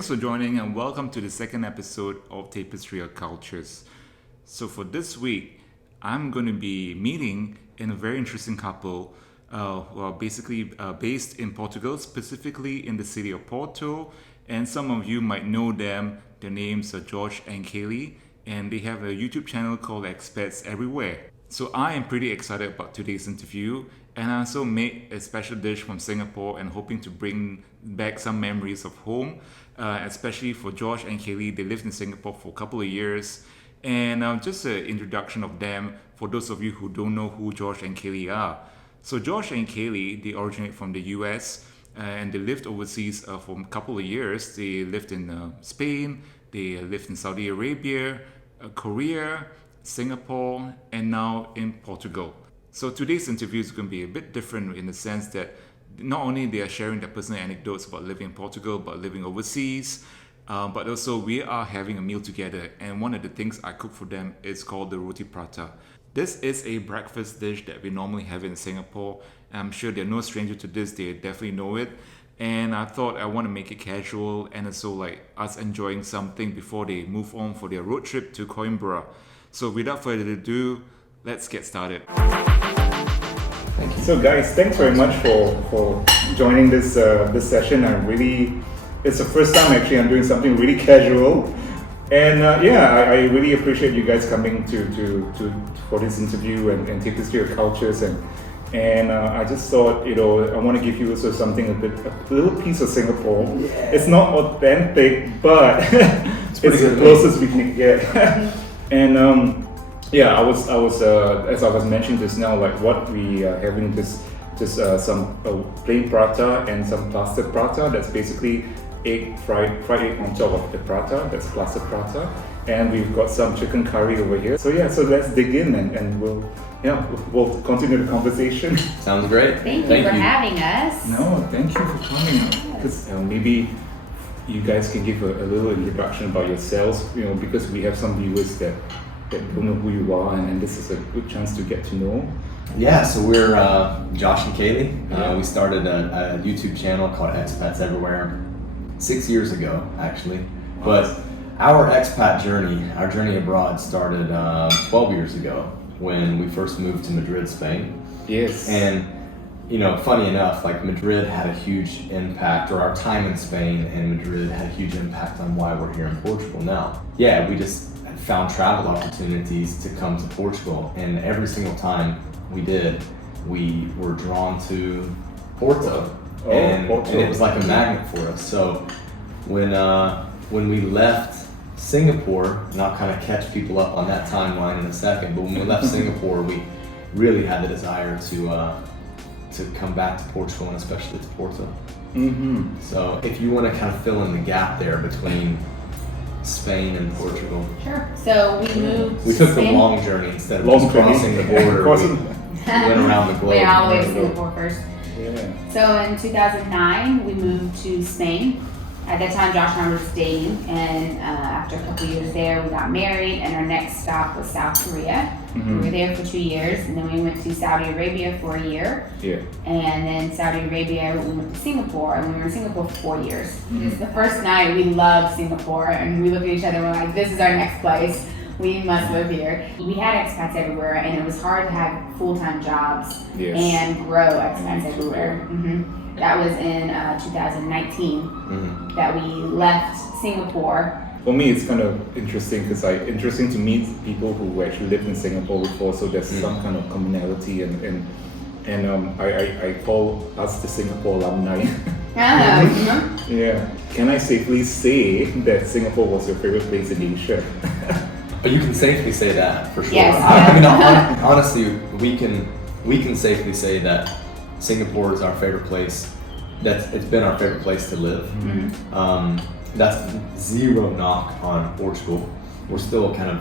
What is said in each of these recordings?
Thanks for joining and welcome to the second episode of Tapestry of Cultures. So for this week, I'm going to be meeting in a very interesting couple who are basically based in Portugal, specifically in the city of Porto. And some of you might know them. Their names are Josh and Kaylee, and they have a YouTube channel called Expats Everywhere. So I am pretty excited about today's interview, and I also made a special dish from Singapore and hoping to bring back some memories of home, especially for Josh and Kaylee. They lived in Singapore for a couple of years, and just an introduction of them for those of you who don't know who Josh and Kaylee are. So Josh and Kaylee, they originate from the US, and they lived overseas for a couple of years. They lived in Spain, they lived in Saudi Arabia, Korea, Singapore, and now in Portugal. So today's interview is going to be a bit different in the sense that not only they are sharing their personal anecdotes about living in Portugal, about living overseas, but also we are having a meal together. And one of the things I cook for them is called the roti prata. This is a breakfast dish that we normally have in Singapore. I'm sure they're no stranger to this, they definitely know it. And I thought I want to make it casual and also like us enjoying something before they move on for their road trip to Coimbra. So without further ado, let's get started. Thank you. So guys, thanks very much for joining this session. It's the first time actually I'm doing something really casual. And I really appreciate you guys coming to for this interview and Tapestry of Cultures and I just thought, I want to give you also something a little piece of Singapore. Yeah. It's not authentic, but it's the closest we can get. And I was as I was mentioning just now, like what we are having some plain prata and some plaster prata. That's basically fried egg on top of the prata. That's plaster prata. And we've got some chicken curry over here. So let's dig in and we'll continue the conversation. Sounds great. Thank you for having us. No, thank you for coming. Because maybe you guys can give a little introduction about yourselves, because we have some viewers that don't know who you are, and this is a good chance to get to know. Yeah, so we're Josh and Kaylee. We started a YouTube channel called Expats Everywhere 6 years ago, actually. But our expat journey, our journey abroad started 12 years ago when we first moved to Madrid, Spain. Yes. And funny enough, like Madrid had a huge impact, or our time in Spain and Madrid had a huge impact on why we're here in Portugal now. Yeah, we just found travel opportunities to come to Portugal, and every single time we did, we were drawn to Porto, and it was like a magnet for us. So when we left Singapore, and I'll kind of catch people up on that timeline in a second, but when we left Singapore, we really had the desire to come back to Portugal, and especially to Porto. Mm-hmm. So if you want to kind of fill in the gap there between Spain and Portugal. Sure. So we moved. We took the Spain. long journey instead of just crossing the border. We went around the globe. We all the way to Singapore first. Yeah. So in 2009, we moved to Spain. At that time, Josh and I were dating, and after a couple years there, we got married, and our next stop was South Korea. Mm-hmm. We were there for 2 years, and then we went to Saudi Arabia for a year. Yeah. And then Saudi Arabia, we went to Singapore, and we were in Singapore for 4 years. Mm-hmm. The first night, we loved Singapore, and we looked at each other and we're like, this is our next place. We must live here. We had expats everywhere, and it was hard to have full-time jobs and grow expats everywhere. Mm-hmm. That was in 2019 that we left Singapore. For me, it's kind of interesting because interesting to meet people who actually lived in Singapore before, so there's some kind of commonality and I call us the Singapore alumni. Yeah. Can I safely say that Singapore was your favorite place in Asia? But you can safely say that for sure. Yes. I mean, honestly, we can safely say that Singapore is our favorite place. It's been our favorite place to live. Mm-hmm. That's zero knock on Portugal. We're still kind of,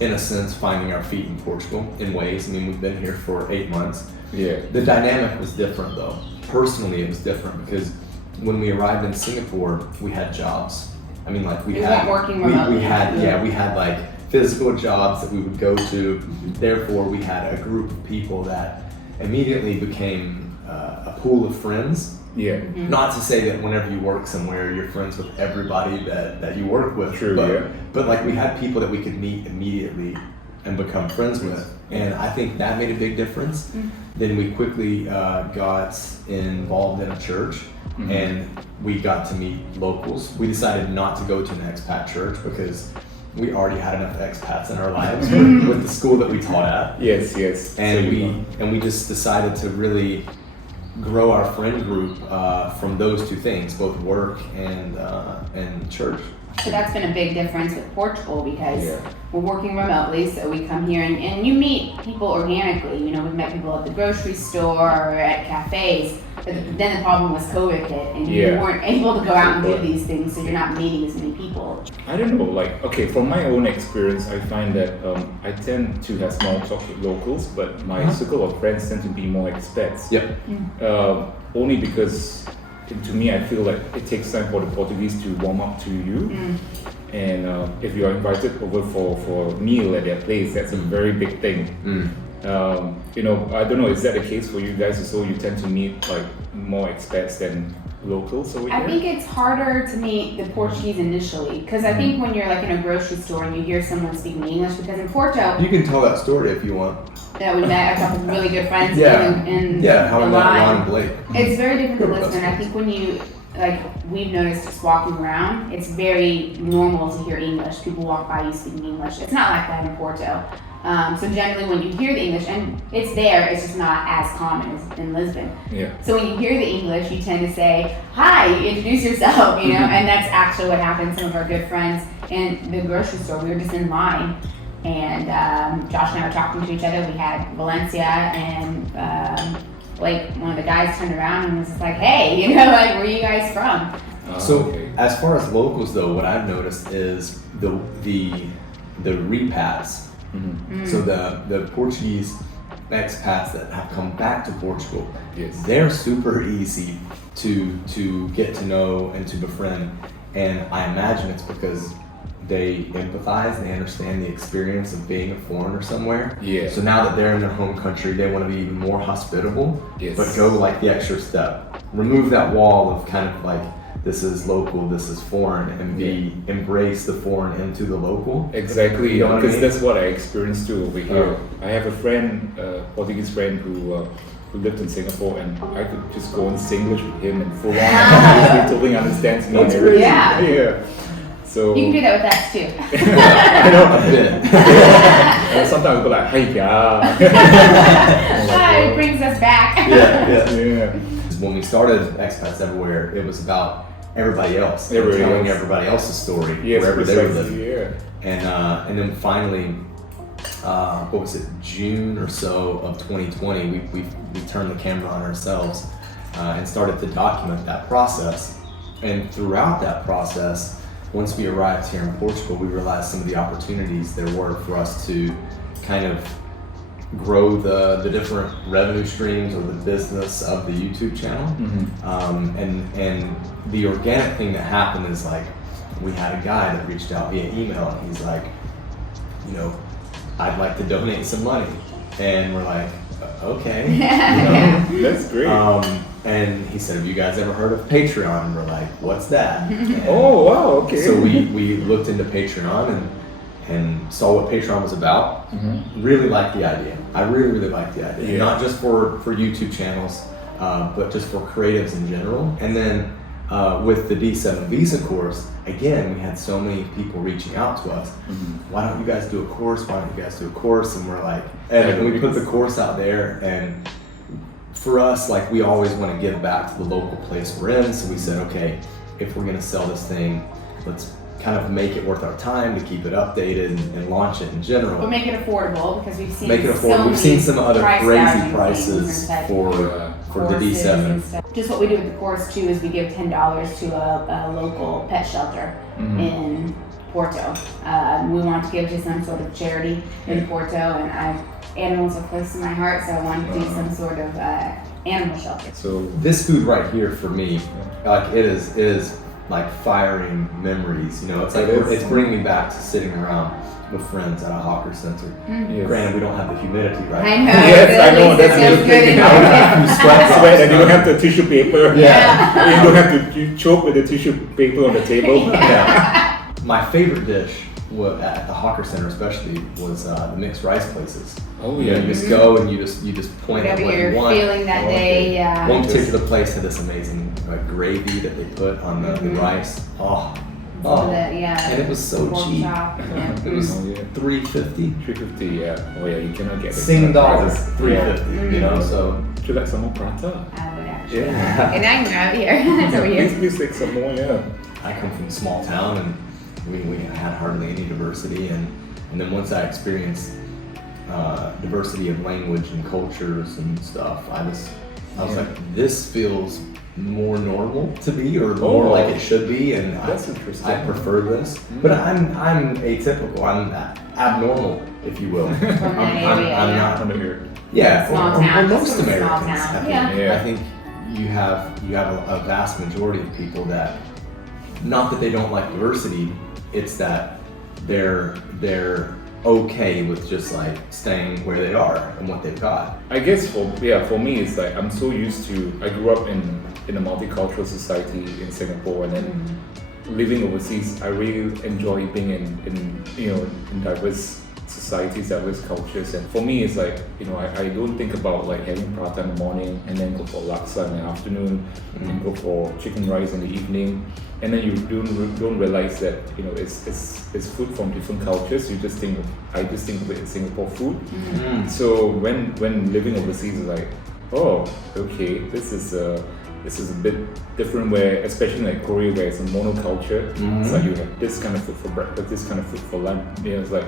in a sense, finding our feet in Portugal in ways. I mean, we've been here for 8 months. Yeah. The dynamic was different though. Personally, it was different because when we arrived in Singapore, we had jobs. I mean, like we weren't working remotely. we had like physical jobs that we would go to. Therefore, we had a group of people that immediately became a pool of friends Yeah. Not to say that whenever you work somewhere, you're friends with everybody that you work with. True, but, yeah. But like we had people that we could meet immediately and become friends with, and I think that made a big difference. Then we quickly got involved in a church, and we got to meet locals. We decided not to go to an expat church because we already had enough expats in our lives with the school that we taught at. Yes, yes. And we just decided to really grow our friend group from those two things, both work and church. So that's been a big difference with Portugal because Yeah. we're working remotely, so we come here and you meet people organically. You know, we've met people at the grocery store or at cafes, but then the problem was COVID hit and you Yeah. weren't able to go out and do Right. these things, so you're not meeting as many people. I don't know, like, okay, from my own experience, I find that I tend to have small talk with locals, but my circle of friends tend to be more expats. Yep. Only because, to me, I feel like it takes time for the Portuguese to warm up to you. And if you are invited over for a meal at their place, that's a very big thing. You know, I don't know, is that the case for you guys as well? You tend to meet like more expats than locals over here? I think it's harder to meet the Portuguese initially because I think when you're like in a grocery store and you hear someone speaking English, because in Porto, You can tell that story if you want. that we met a couple of really good friends in How we met Milan. Ron and Blake. It's very different to Good Lisbon. I restaurants. think when you, like, we've noticed just walking around, it's very normal to hear English. People walk by you speaking English. It's not like that in Porto. So generally when you hear the English, and it's there, it's just not as common as in Lisbon. Yeah. So when you hear the English, you tend to say, hi, introduce yourself, you know, and that's actually what happened. Some of our good friends in the grocery store, we were just in line, and Josh and I were talking to each other. We had Valencia and Blake, one of the guys, turned around and was just like, hey, you know, like, where are you guys from? So okay. as far as locals though, what I've noticed is the repats. So the Portuguese expats that have come back to Portugal, Yes. they're super easy to get to know and to befriend. And I imagine it's because they empathize, they understand the experience of being a foreigner somewhere. Yeah. So now that they're in their home country, they want to be even more hospitable, Yes. but go like the extra step. Remove that wall of kind of like, this is local, this is foreign, and embrace the foreign into the local. Exactly, You know what I because mean? that's what I experienced too over here. I have a friend, Portuguese friend who lived in Singapore, and I could just go in Singlish with him and full on. He totally understands me. That's and everything. great. Yeah. So You can do that with us too. I know. A bit. And sometimes we'll go like, hey, yeah. It brings us back. Yeah. Yeah. When we started Expats Everywhere, it was about everybody else, and Everybody telling else. everybody else's story Yes, wherever they were precisely, living. yeah. And then finally, what was it, June or so of 2020, we turned the camera on ourselves and started to document that process. And throughout that process, once we arrived here in Portugal, we realized some of the opportunities there were for us to kind of grow the different revenue streams or the business of the YouTube channel. And the organic thing that happened is like, we had a guy that reached out via email and he's like, you know, I'd like to donate some money. And we're like, okay. You know? That's great. And he said, have you guys ever heard of Patreon? And we're like, what's that? And Oh, wow, okay. so we looked into Patreon and saw what Patreon was about. Really liked the idea. I really liked the idea. Yeah. Not just for YouTube channels, but just for creatives in general. And then with the D7 Visa course, again, we had so many people reaching out to us. Why don't you guys do a course? Why don't you guys do a course? And we're like, and we put the course out there, and for us, like, we always want to give back to the local place we're in. So we said, okay, if we're going to sell this thing, let's kind of make it worth our time to keep it updated and launch it in general. But make it affordable because we've seen Make it so affordable. We've many seen some other price crazy gouging prices things and for the courses and D7. stuff. Just what we do with the course too is we give $10 to a local pet shelter in Porto. We want to give to some sort of charity in Porto, and animals are close to my heart, so I wanted to do some sort of animal shelter. So This food right here for me, like, it is like firing memories. You know, it's like It is. it's bringing me back to sitting around with friends at a hawker center. Yes. Granted, we don't have the humidity, right? I know. Yes, I know, At that's least it the feels thing. good in I don't have here. to sweat Sweat, and you don't have the tissue paper. Yeah. You don't have to you choke with the tissue paper on the table. Yeah. My favorite dish at the hawker center, especially, was the mixed rice places. Oh You know, you just go and you just point Whatever at what you're you want. feeling that day, yeah. One particular place had this amazing gravy that they put on the rice. Oh, Some of the- yeah. and it was so pork cheap. chop, yeah. It was Oh, yeah. $3.50. 350, yeah. Oh yeah, you cannot get it. Sing dollars, Yeah. $3.50. You know, so Would you like some more prata? I would actually. Yeah. And I can grab here. It's over here. Please take some more, yeah. I come from a small town and we had hardly any diversity, and then once I experienced diversity of language and cultures and stuff, I was like, this feels more normal to me, or more Oh. like it should be, and That's interesting. I prefer this. But I'm atypical. I'm abnormal, if you will. that area, I'm yeah. not. On the ear. Yeah, Small or town, most just from a small Americans. town. I think. Yeah. Yeah. I think you have a vast majority of people that, not that they don't like diversity, it's that they're okay with just like staying where they are and what they've got. I guess for me it's like I'm so used to, I grew up in a multicultural society in Singapore, and then living overseas, I really enjoy being in diverse societies, diverse cultures. And for me it's like, I don't think about like having prata in the morning and then go for laksa in the afternoon and go for chicken rice in the evening, and then you don't realize that it's food from different cultures. I just think of it as Singapore food. So when living overseas, it's like, oh, okay, this is a bit different, where especially like Korea, where it's a monoculture. It's like you have this kind of food for breakfast, this kind of food for lunch. It's like,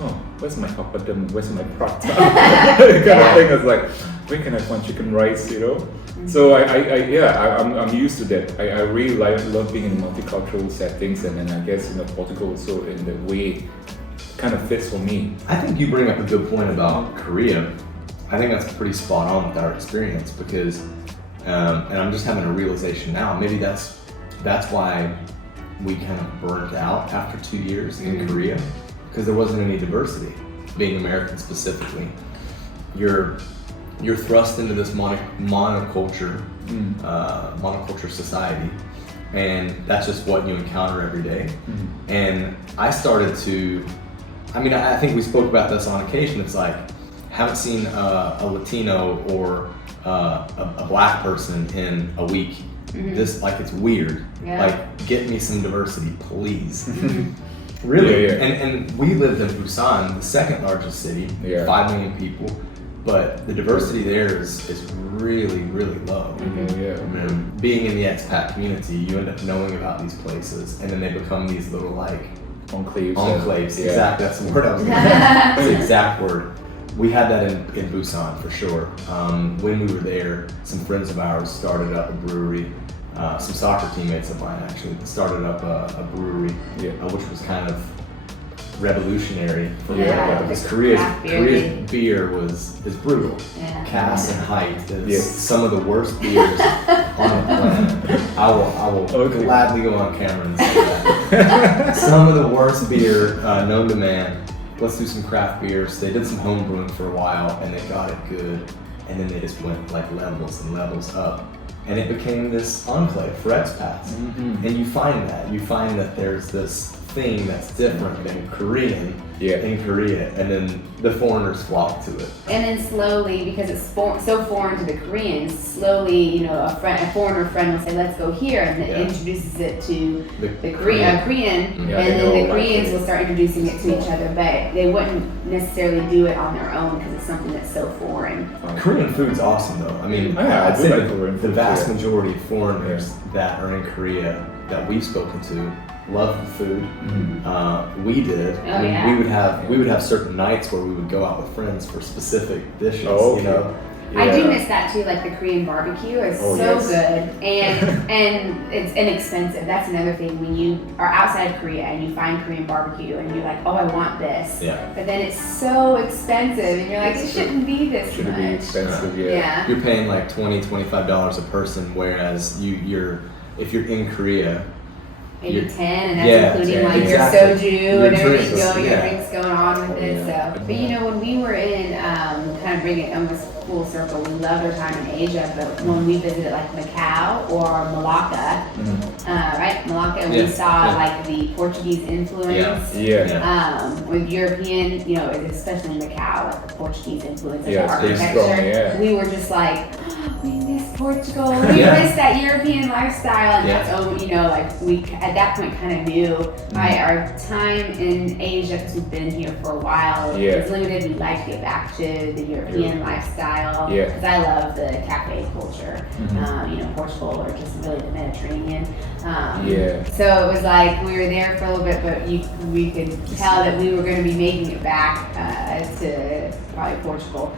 oh, where's my papadum? Where's my prata? kind of thing. It's like, when can I find chicken rice? So I'm used to that. I really love being in multicultural settings, and then I guess Portugal also in the way kind of fits for me. I think you bring up a good point about Korea. I think that's pretty spot on with our experience, because, and I'm just having a realization now, maybe that's why we kind of burnt out after 2 years in Korea, because there wasn't any diversity, being American specifically. You're thrust into this monoculture society, and that's just what you encounter every day. And I started to, I think we spoke about this on occasion. It's like, haven't seen a Latino or a black person in a week. This, like, it's weird. Yeah. Like, get me some diversity, please. Really? Yeah. And we lived in Busan, the second largest city, Yeah. 5 million people, but the diversity there is really, really low. Yeah. And being in the expat community, you end up knowing about these places, and then they become these little like Enclaves. enclaves. Yeah. Exact. That's the word I was going to say. That's the exact word. We had that in Busan for sure. When we were there, some friends of ours started up a brewery. Some soccer teammates of mine actually started up a brewery, which was kind of revolutionary for Yeah, because like Korea's craft beer. beer is brutal. Yeah. Cass and Height is Yes. some of the worst beers on the planet. I will Okay. gladly go on camera and say that. Some of the worst beer known to man. Let's do some craft beers. They did some home brewing for a while, and they got it good, and then they just went like levels and levels up, and it became this enclave for expats. And you find that there's this thing that's different than Korean in Korea, and then the foreigners flock to it. And then slowly, because it's so foreign to the Koreans, slowly, a foreigner friend will say, "Let's go here," and it introduces it to the Korean, and then the Koreans will start introducing it to each other. But they wouldn't necessarily do it on their own because it's something that's so foreign. Korean food's awesome though. I mean, Yeah, I I'd do say like Korean the food, vast yeah. majority of foreigners that are in Korea that we've spoken to love the food. We did. Oh, I mean, yeah. we would have certain nights where we would go out with friends for specific dishes. Oh, okay. I do Yeah. miss that too. Like the Korean barbecue is Oh, so yes. good, and it's inexpensive. That's another thing. When you are outside Korea and you find Korean barbecue and you're like, "Oh, I want this," Yeah. but then it's so expensive, and you're like, "It shouldn't be this Shouldn't be much." expensive, Yeah. You're paying like $20, $25 a person, whereas if you're in Korea, maybe Your- 10, and that's yeah, including 10, like exactly. your soju Your and everything drinks, going, your yeah. drinks going on with it. Yeah. So, but you know, when we were in, kind of bring it almost full circle, we loved our time in Asia, but when we visited like Macau or Malacca, right, Malacca, and we Yeah, saw yeah. like the Portuguese influence. Yeah. With European, you know, especially in Macau, like the Portuguese influence of Yeah, the it's pretty architecture, strong, yeah. we were just like, we miss Portugal, we Yeah. miss that European lifestyle, and Yeah. that's you know, like we at that point kind of knew by our time in Asia, because we've been here for a while, Yeah. it was limited. We'd like to get back to the European lifestyle, Yeah. because I love the cafe culture, you know, Portugal or just really the Mediterranean. Yeah. So it was like we were there for a little bit, but we could tell that we were going to be making it back to probably Portugal,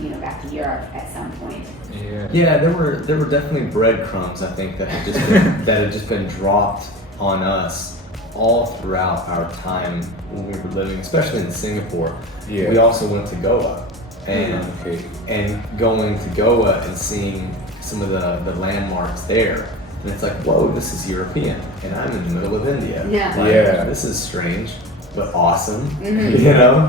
you know, back to Europe at some point. Yeah, there were definitely breadcrumbs, I think, that had just been, that had just been dropped on us all throughout our time when we were living, especially in Singapore. Yeah. We also went to Goa, and Okay. and going to Goa and seeing some of the landmarks there, and it's like, whoa, this is European, and I'm in the middle of India. Yeah. Like, Yeah. this is strange, but awesome. Mhm. You know?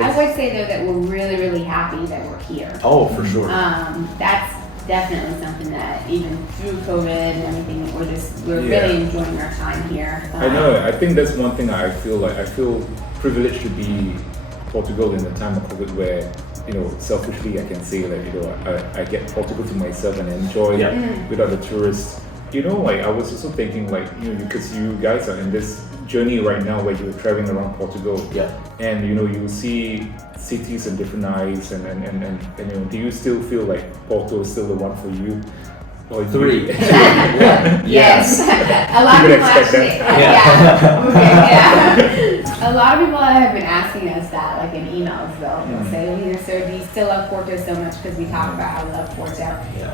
I would say though that we're really, really happy that we're here. Oh, for sure. That's definitely something that even through COVID and everything, we're Yeah. really enjoying our time here. I know. I think that's one thing I feel privileged to be Portugal in the time of COVID, where you know, selfishly I can say like, you know, I get Portugal to myself and enjoy Yeah. without the tourists. You know, like I was also thinking like, you know, because you guys are in this journey right now where you're traveling around Portugal, Yeah. and you know, you see cities in different eyes, and you know, do you still feel like Porto is still the one for you? Or you- 3. Yes. A lot You of would people expect actually, that. yeah. A lot of people have been asking us that, like in emails though. They'll say, you know, sir, do you still love Porto so much? Because we talk about how we love Porto.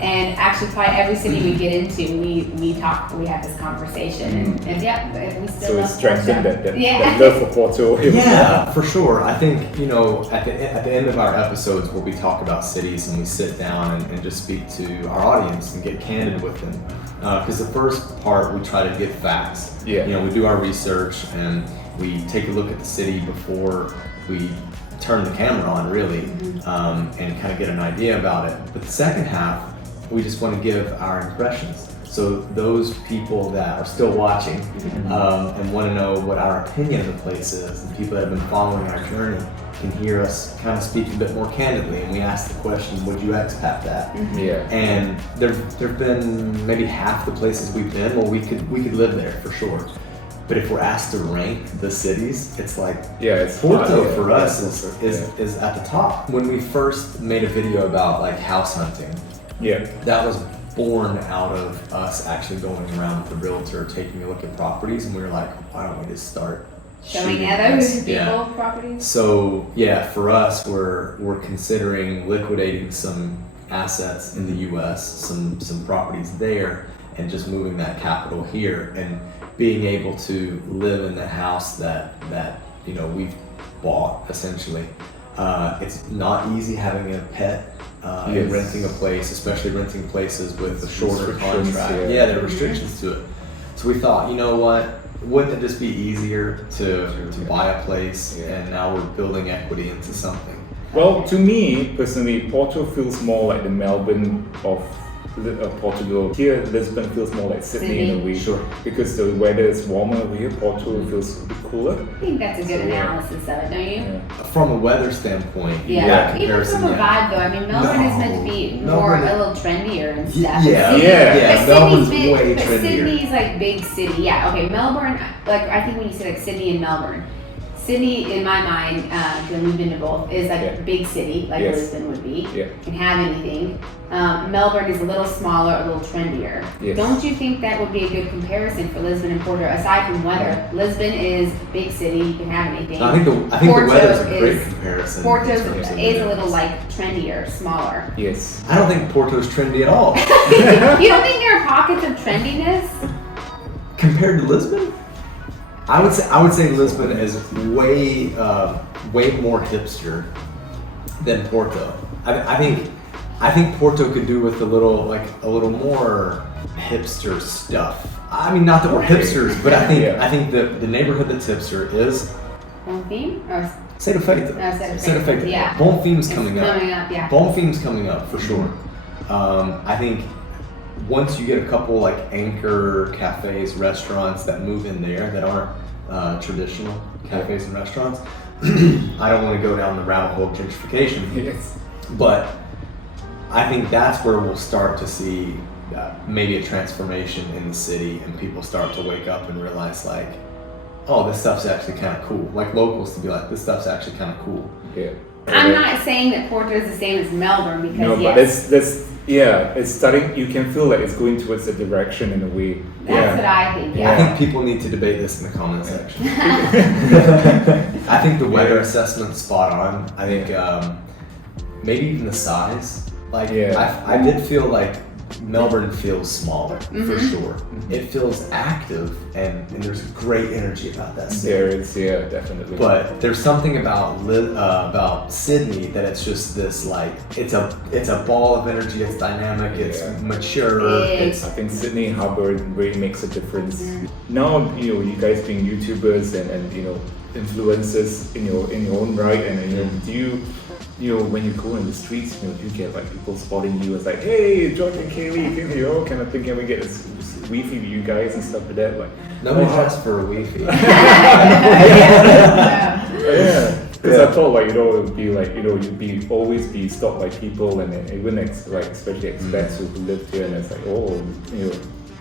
And actually probably every city we get into, we have this conversation. And yeah, we still So love it's strengthened Porto. that love for Porto. Yeah, for sure. I think, you know, at the end of our episodes where we talk about cities and we sit down and just speak to our audience and get candid with them. Because the first part, we try to get facts. Yeah. You know, we do our research and we take a look at the city before we turn the camera on, really, and kind of get an idea about it. But the second half, we just want to give our impressions. So those people that are still watching and want to know what our opinion of the place is, and people that have been following our journey can hear us kind of speak a bit more candidly. And we ask the question, would you expat that? Yeah. And there've been maybe half the places we've been where we could live there for sure. But if we're asked to rank the cities, it's like It's Porto hard, for yeah. us Yeah. is at the top. When we first made a video about like house hunting, Yeah. that was born out of us actually going around with the realtor, taking a look at properties, and we were like, why don't we just start Showing shooting other this? people Yeah. properties. So yeah, for us, we're considering liquidating some assets in the U.S., some properties there, and just moving that capital here, and being able to live in the house that you know we've bought essentially. It's not easy having a pet and Yes. renting a place, especially renting places with a shorter Restrictions, contract. yeah. There are restrictions to it. So we thought, you know what? Wouldn't it just be easier to buy a place, Yeah. and now we're building equity into something? Well, to me personally, Porto feels more like the Melbourne of Portugal. Here, Lisbon feels more like Sydney in a way. Sure. Because the weather is warmer over here, Porto feels a bit cooler. I think that's a good So, yeah. analysis of it, don't you? Yeah. From a weather standpoint, Yeah, even comparison, from a yeah. vibe though. I mean, Melbourne is meant to be more Melbourne- a little trendier and Y- stuff. yeah, Sydney- yeah, but Melbourne's Sydney's way but trendier. Sydney's like big city. Yeah, okay. Melbourne, like I think when you say like Sydney and Melbourne, Sydney in my mind, because we've been to both, is like Yeah. a big city, like Yes. Lisbon would be. Yeah. Can have anything. Melbourne is a little smaller, a little trendier. Yes. Don't you think that would be a good comparison for Lisbon and Porto? Aside from weather, Lisbon is big city, you can have anything. I think the Porto weather's a great is- comparison. Porto in terms of is a the little difference. like trendier, smaller. Yes. I don't think Porto's trendy at all You don't think there are pockets of trendiness? compared to Lisbon. I would say Lisbon is way more hipster than Porto. I think Porto could do with a little more hipster stuff. I mean, not that we're hipsters, but I think Yeah. I think the neighborhood that's hipster is Bon Fim? Or Sede Feita. Sede Feita, yeah. Bon Fim's it's coming up. yeah. Bon Fim's coming up for sure. I think once you get a couple like anchor cafes, restaurants that move in there that aren't traditional cafes and restaurants, I don't want to go down the rabbit hole of gentrification, Yes. but I think that's where we'll start to see maybe a transformation in the city, and people start to wake up and realize like, oh, this stuff's actually kind of cool. Like locals to be like, this stuff's actually kind of cool. Yeah. I'm not saying that Porto is the same as Melbourne because No, but that's yeah, it's starting. You can feel like it's going towards a direction in a way. that's what I think. I Yeah. think people need to debate this in the comment section. I think the weather assessment's spot on. I think maybe even the size. Like I did feel like Melbourne feels smaller for sure. It feels active and there's great energy about that city. There is, yeah, definitely. But there's something about Sydney that it's just this like it's a ball of energy. It's dynamic. It's mature. It is. I think Sydney Harbour really makes a difference. Now, you guys being YouTubers and influencers in your own right, and do you when you go in the streets, do you get like people spotting you as like, hey, George and Kaylee, kind of thing, can we get this Wi-Fi with you guys and stuff like that? Like Nobody asked for a Wi-Fi. Yeah, because I thought like it would be like you'd always be stopped by people, and then it wouldn't especially expats who live here, and it's like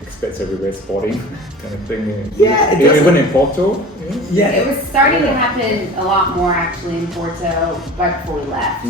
expats everywhere spotting kind of thing. Yeah, even in Porto. Yeah, It was starting to happen a lot more actually in Porto right before we left.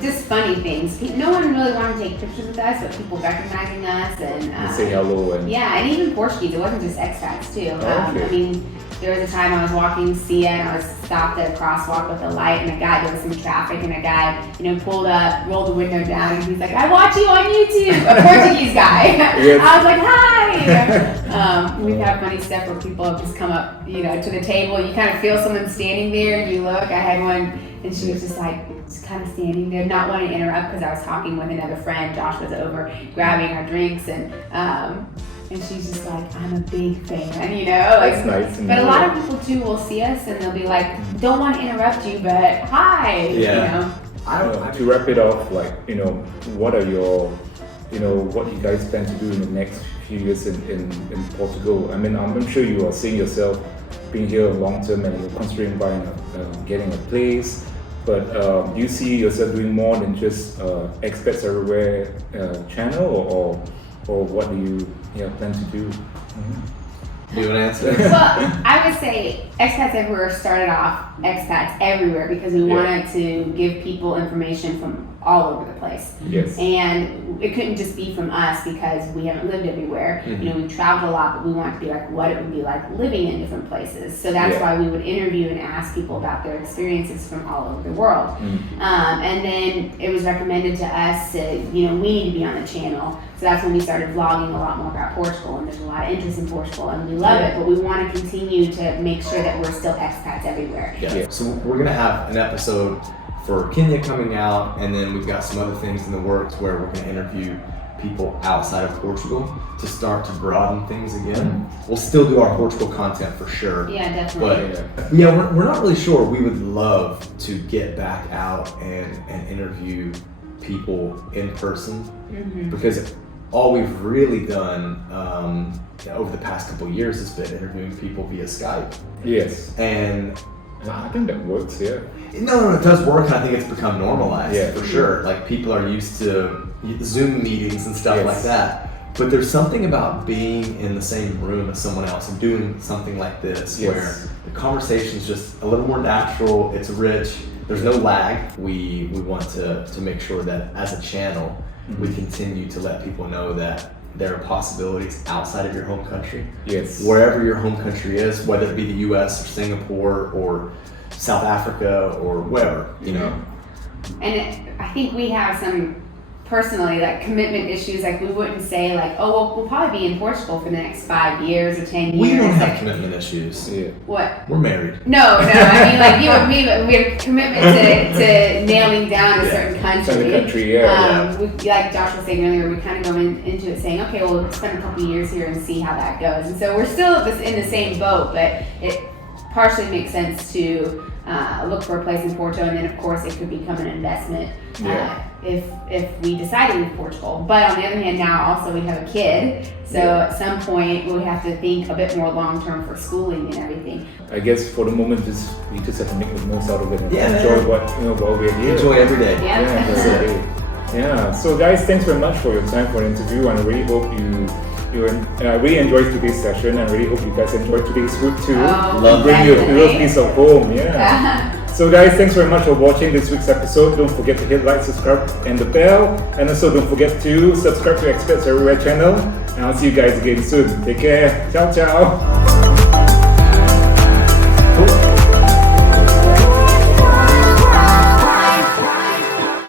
Just funny things. No one really wanted to take pictures with us, but people recognizing us and say hello and and even Portuguese. It wasn't just expats too. Okay. I mean, there was a time I was walking Sia and I was stopped at a crosswalk with a light, and there was some traffic, and a guy pulled up, rolled the window down, and he's like, "I watch you on YouTube." A Portuguese guy. Yes. I was like, "Hi." We've had funny stuff where people have just come up, to the table. You kind of feel someone standing there, and you look. I had one, and she was just kind of standing there, not wanting to interrupt because I was talking with another friend. Josh was over grabbing our drinks, and she's just like, I'm a big fan, That's nice. But a lot of people too will see us and they'll be like, don't want to interrupt you, but hi, To wrap it off, what are your, what you guys plan to do in the next few years in Portugal? I mean, I'm sure you are seeing yourself being here long term, and you're considering getting a place. But do you see yourself doing more than just Expats Everywhere channel, or what do you plan to do? Do you want to answer? Well, I would say Expats Everywhere started off Expats Everywhere because we wanted to give people information from all over the place. Yes. And it couldn't just be from us because we haven't lived everywhere. We've traveled a lot, but we wanted to be like what it would be like living in different places. So that's why we would interview and ask people about their experiences from all over the world. And then it was recommended to us that, we need to be on the channel. So that's when we started vlogging a lot more about Portugal, and there's a lot of interest in Portugal, and we love it, but we want to continue to make sure that we're still expats everywhere. Yeah. So we're gonna have an episode for Kenya coming out, and then we've got some other things in the works where we're gonna interview people outside of Portugal to start to broaden things again. We'll still do our Portugal content for sure. Yeah, definitely. But we're not really sure. We would love to get back out and interview people in person because all we've really done over the past couple of years has been interviewing people via Skype. Yes. And I think that works, yeah. No, it does work, and I think it's become normalized for sure. Like people are used to Zoom meetings and stuff like that. But there's something about being in the same room as someone else and doing something like this where the conversation's just a little more natural, it's rich, there's no lag. We want to make sure that as a channel, we continue to let people know that there are possibilities outside of your home country. Yes. Wherever your home country is, whether it be the US or Singapore or South Africa or wherever, And I think we have some personally, like commitment issues, like we wouldn't say like, oh, well, we'll probably be in Portugal for the next 5 years or 10 years. We don't have Like, commitment issues. Yeah. what? We're married. No, I mean like you and me, but we have a commitment to nailing down a certain country. Certain country, yeah. We, like Josh was saying earlier, we kind of go into it saying, okay, well, we'll spend a couple years here and see how that goes. And so we're still in the same boat, but it partially makes sense to look for a place in Porto, and then of course it could become an investment if we decide to leave Portugal. But on the other hand, now also we have a kid, so at some point we have to think a bit more long term for schooling and everything. I guess for the moment, we just have to make the most out of it and Yeah, enjoy man. while we're here. Enjoy every day. Yeah. Yeah, That's every it. day. Yeah. So guys, thanks very much for your time for the interview, and I really hope I really enjoyed today's session, and I really hope you guys enjoyed today's food too. Oh, Love Bring you a definitely. little piece of home. Yeah. So guys, thanks very much for watching this week's episode. Don't forget to hit like, subscribe, and the bell. And also don't forget to subscribe to Experts Everywhere channel. And I'll see you guys again soon. Take care. Ciao, ciao.